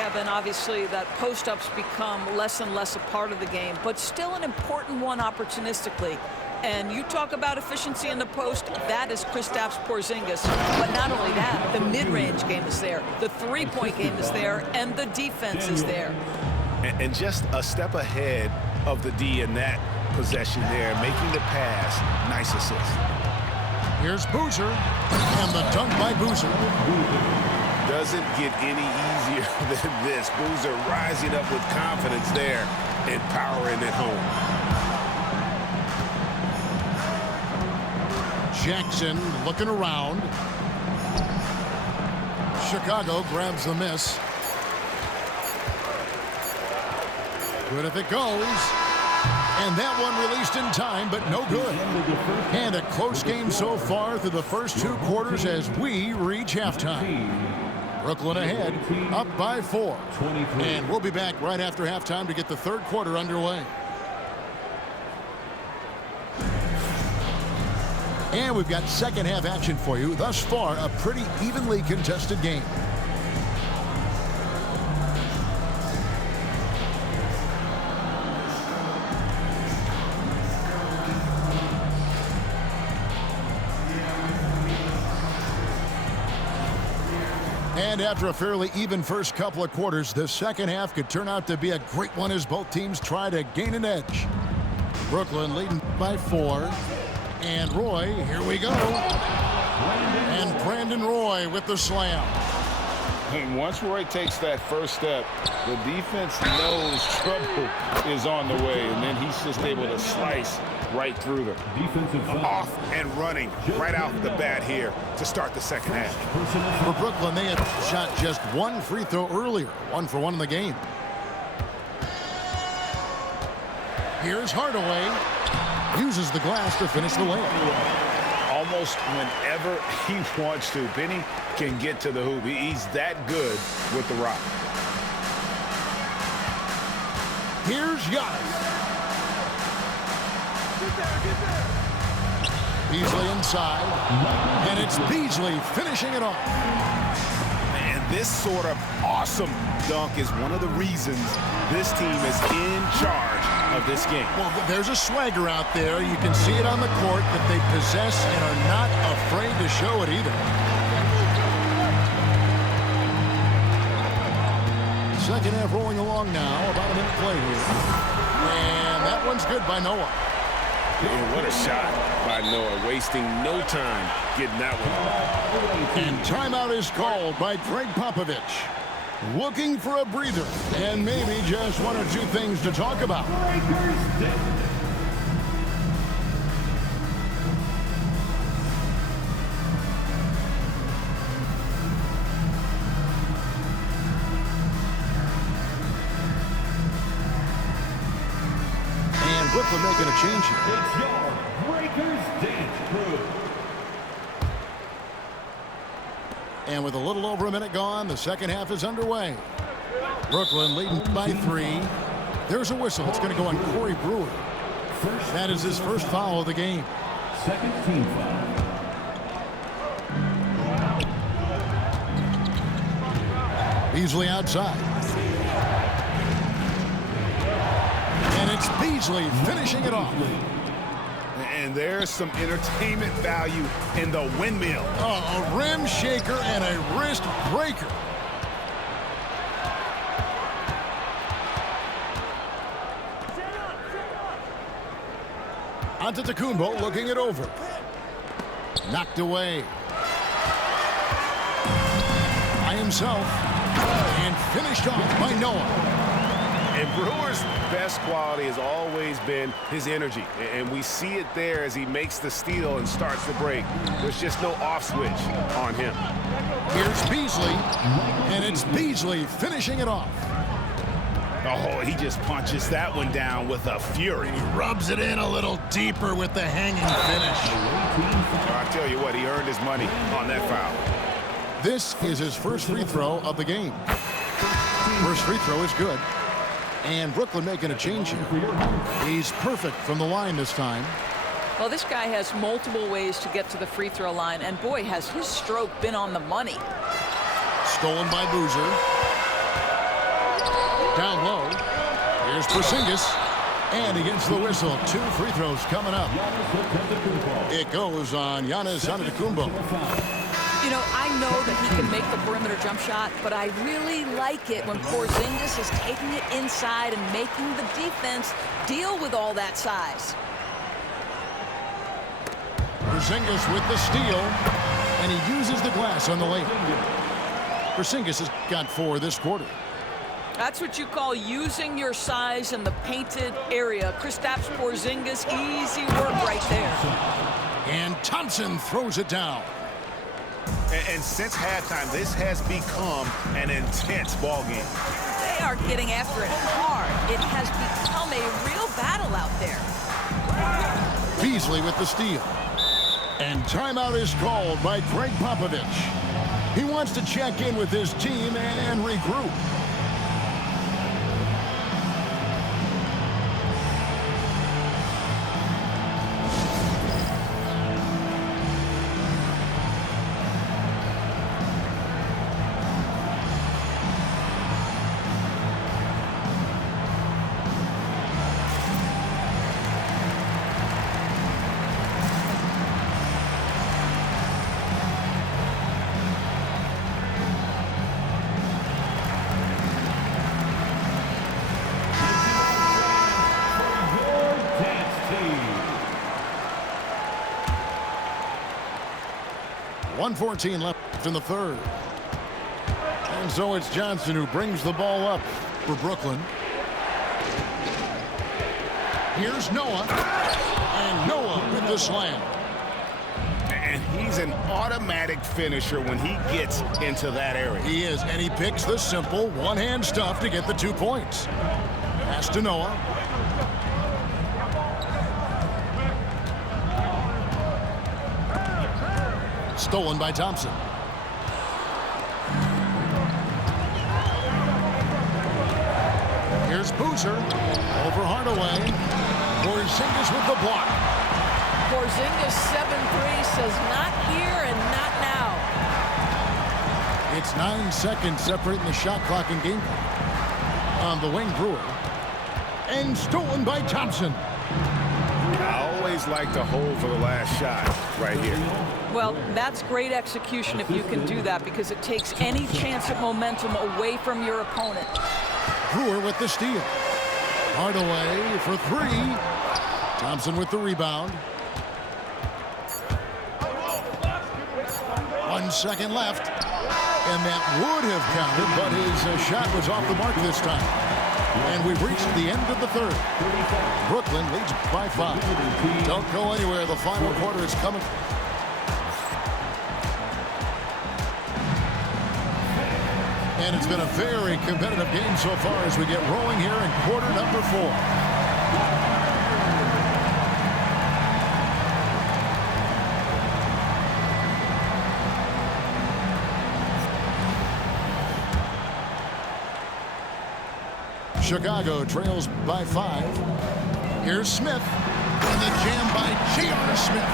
Kevin. Obviously, that post-ups become less and less a part of the game, but still an important one opportunistically. And you talk about efficiency in the post, that is Kristaps Porzingis. But not only that, the mid-range game is there, the three-point game is there, and the defense is there. And just a step ahead of the D in that possession there, making the pass. Nice assist. Here's Boozer, and the dunk by Boozer. Doesn't get any easier than this. Boozer rising up with confidence there and powering it home. Jackson looking around. Chicago grabs the miss. Good if it goes. And that one released in time, but no good. And a close game so far through the first two quarters as we reach halftime. Brooklyn ahead, up by 4. And we'll be back right after halftime to get the third quarter underway. And we've got second half action for you. Thus far, a pretty evenly contested game. And after a fairly even first couple of quarters, the second half could turn out to be a great one as both teams try to gain an edge. Brooklyn leading by 4. And Roy, here we go. And Brandon Roy with the slam. And once Roy takes that first step, the defense knows trouble is on the way, and then he's just able to slice right through them. Off and running right out the bat here to start the second half. For Brooklyn, they had shot just one free throw earlier, 1 for 1 in the game. Here's Hardaway. Uses the glass to finish the layup. Almost whenever he wants to. Benny can get to the hoop. He's that good with the rock. Here's Giannis. Beasley inside. And it's Beasley finishing it off. And this sort of awesome dunk is one of the reasons this team is in charge of this game. Well, there's a swagger out there. You can see it on the court that they possess and are not afraid to show it either. Second half rolling along now. About a minute play here. And that one's good by Noah. And what a shot by Noah, wasting no time getting that one. And timeout is called by Greg Popovich. Looking for a breather and maybe just one or two things to talk about. And Brooklyn making a change here. It's your Breakers Dance Crew. And with a little over a minute gone, the second half is underway. Brooklyn leading by 3. There's a whistle. It's going to go on Corey Brewer. That is his first foul of the game. Second team foul. Beasley outside. And it's Beasley finishing it off. And there's some entertainment value in the windmill. Oh, a rim shaker and a wrist breaker. Antetokounmpo looking it over. Knocked away. By himself. And finished off by Noah. And Brewer's best quality has always been his energy. And we see it there as he makes the steal and starts the break. There's just no off switch on him. Here's Beasley. And it's Beasley finishing it off. Oh, he just punches that one down with a fury. He rubs it in a little deeper with the hanging finish. I tell you what, he earned his money on that foul. This is his first free throw of the game. First free throw is good. And Brooklyn making a change here. He's perfect from the line this time. Well, this guy has multiple ways to get to the free throw line, and boy, has his stroke been on the money. Stolen by Boozer. Here's Porzingis. And he gets the whistle. 2 free throws coming up. It goes on Giannis Antetokounmpo. You know, I know that he can make the perimeter jump shot, but I really like it when Porzingis is taking it inside and making the defense deal with all that size. Porzingis with the steal, and he uses the glass on the layup. Porzingis has got 4 this quarter. That's what you call using your size in the painted area. Kristaps Porzingis, easy work right there. And Thompson throws it down. And since halftime, this has become an intense ball game. They are getting after it hard. It has become a real battle out there. Beasley with the steal. And timeout is called by Greg Popovich. He wants to check in with his team and regroup. .114 left in the third. And so it's Johnson who brings the ball up for Brooklyn. Here's Noah. And Noah with the slam. And he's an automatic finisher when he gets into that area. He is, and he picks the simple one-hand stuff to get the 2 points. Pass to Noah. Stolen by Thompson. Here's Boozer. Over Hardaway. Porzingis with the block. Porzingis 7-3 says not here and not now. It's 9 seconds separating the shot clock and game clock. On the wing, Brewer. And stolen by Thompson. I always like to hold for the last shot right here. Well, that's great execution if you can do that, because it takes any chance at momentum away from your opponent. Brewer with the steal. Hardaway for 3. Thompson with the rebound. 1 second left. And that would have counted, but his shot was off the mark this time. And we've reached the end of the third. Brooklyn leads by 5. Don't go anywhere. The final quarter is coming. And it's been a very competitive game so far as we get rolling here in quarter number 4. Chicago trails by 5. Here's Smith. And the jam by J.R. Smith.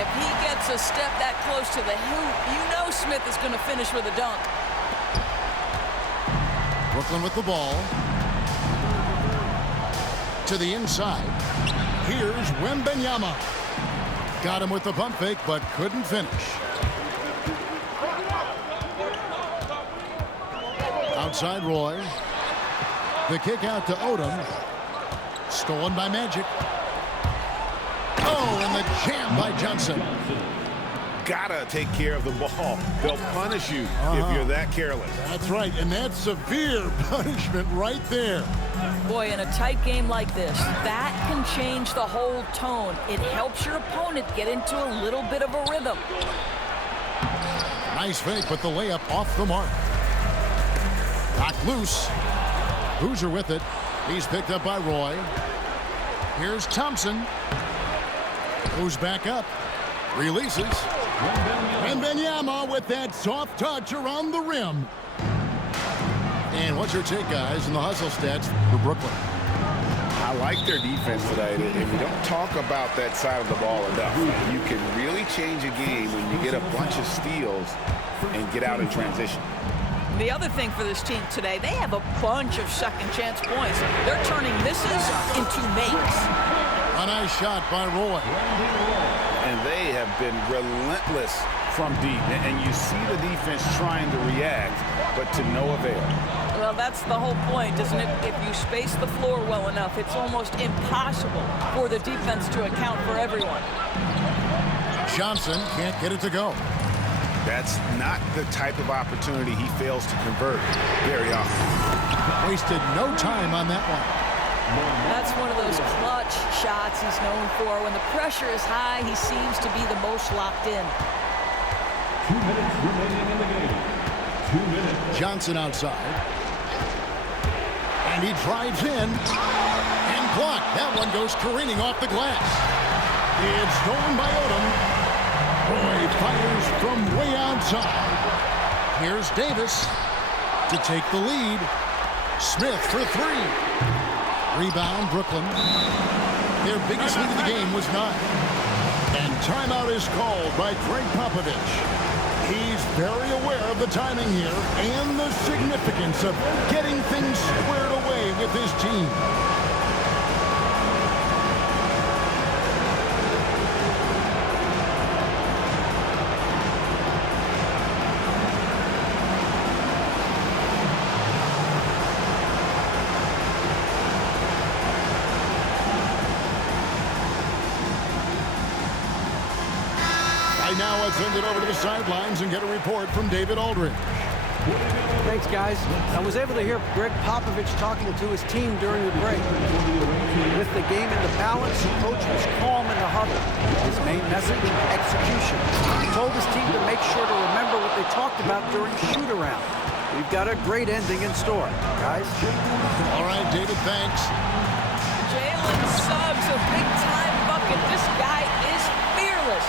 If he gets a step that close to the hoop, you know Smith is going to finish with a dunk. Brooklyn with the ball. To the inside. Here's Wembanyama. Got him with the pump fake, but couldn't finish. Outside Roy. The kick out to Odom. Stolen by Magic. Oh, and the jam by Johnson. Gotta take care of the ball. They'll punish you if you're that careless. That's right, and that's severe punishment right there. Boy, in a tight game like this, that can change the whole tone. It helps your opponent get into a little bit of a rhythm. Nice fake, but the layup off the mark. Knocked loose. Boozer with it. He's picked up by Roy. Here's Thompson. Goes back up. Releases. Wembanyama with that soft touch around the rim. And what's your take, guys, in the hustle stats for Brooklyn? I like their defense today. And we don't talk about that side of the ball enough. You can really change a game when you get a bunch of steals and get out in transition. The other thing for this team today, they have a bunch of second chance points. They're turning misses into makes. A nice shot by Roy. And they have been relentless from deep. And you see the defense trying to react, but to no avail. Well, that's the whole point, isn't it? If you space the floor well enough, it's almost impossible for the defense to account for everyone. Johnson can't get it to go. That's not the type of opportunity he fails to convert very often. Wasted no time on that one. That's one of those clutch shots he's known for. When the pressure is high, he seems to be the most locked in. 2 minutes remaining in the game. 2 minutes. Johnson outside. And he drives in. And blocked. That one goes careening off the glass. It's stolen by Odom. Roy fires from way outside. Here's Davis to take the lead. Smith for three. Rebound, Brooklyn. Their biggest lead of the game was 9. And timeout is called by Greg Popovich. He's very aware of the timing here and the significance of getting things squared away with his team. Now let's send it over to the sidelines and get a report from David Aldridge. Thanks, guys. I was able to hear Greg Popovich talking to his team during the break. With the game in the balance, the coach was calm in the huddle. His main message, execution. He told his team to make sure to remember what they talked about during shoot-around. We've got a great ending in store, guys. All right, David, thanks. Jalen Suggs, a big-time bucket. This guy is fearless.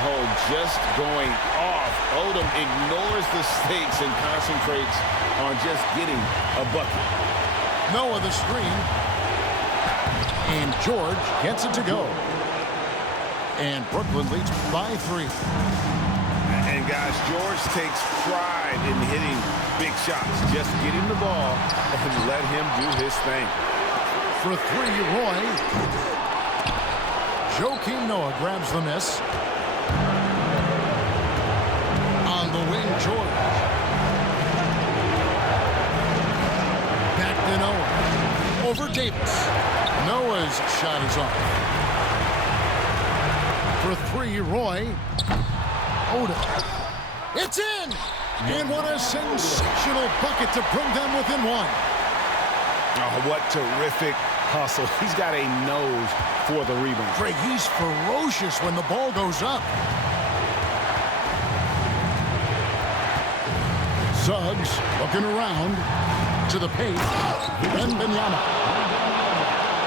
Hole just going off. Odom ignores the stakes and concentrates on just getting a bucket. Noah the screen. And George gets it to go. And Brooklyn leads by 3. And guys, George takes pride in hitting big shots. Just get him the ball and let him do his thing. For 3, Roy. Joakim Noah grabs the miss. On the wing, George. Back to Noah. Over Davis. Noah's shot is off. For 3, Roy. Odom. It's in! And what a sensational bucket to bring them within 1. Oh, what terrific hustle. He's got a nose for the rebound. Greg, he's ferocious when the ball goes up. Suggs looking around to the paint. Wembanyama.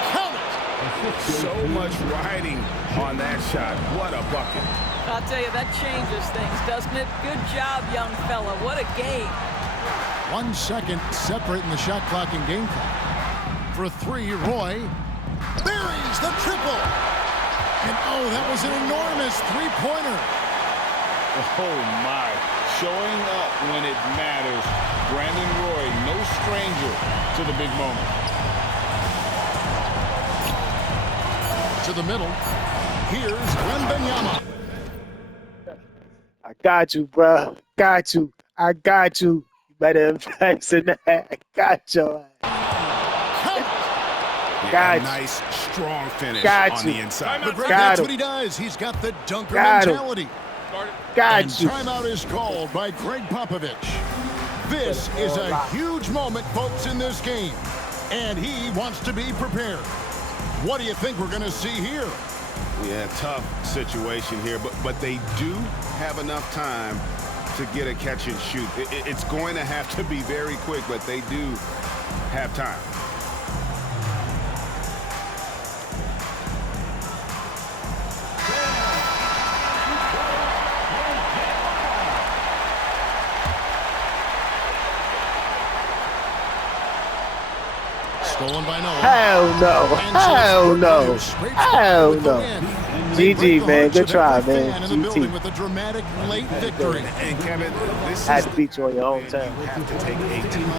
Count it! So much riding on that shot. What a bucket. I'll tell you, that changes things, doesn't it? Good job, young fella. What a game. 1 second separating the shot clock and game clock. For 3, Roy buries the triple. And oh, that was an enormous three-pointer. Oh, my. Showing up when it matters. Brandon Roy, no stranger to the big moment. To the middle. Here's Wembanyama. I got you, bro. Got you. I got you. You better invest in that. I got you. Yeah, nice, strong finish on the inside. But Greg, Got that's him. what he does. He's got the dunker Got him. mentality. And Got you. timeout is called by Greg Popovich. This is a huge moment, folks, in this game. And he wants to be prepared. What do you think we're going to see here? Yeah, tough situation here, but they do have enough time to get a catch and shoot. It's going to have to be very quick, but they do have time. Stolen by Noah. Hell no. Hell no. Hell no. GG, man. Good try, man. GG. With a dramatic late victory. And Kevin, this Had is to beat you on your own time. have to take 18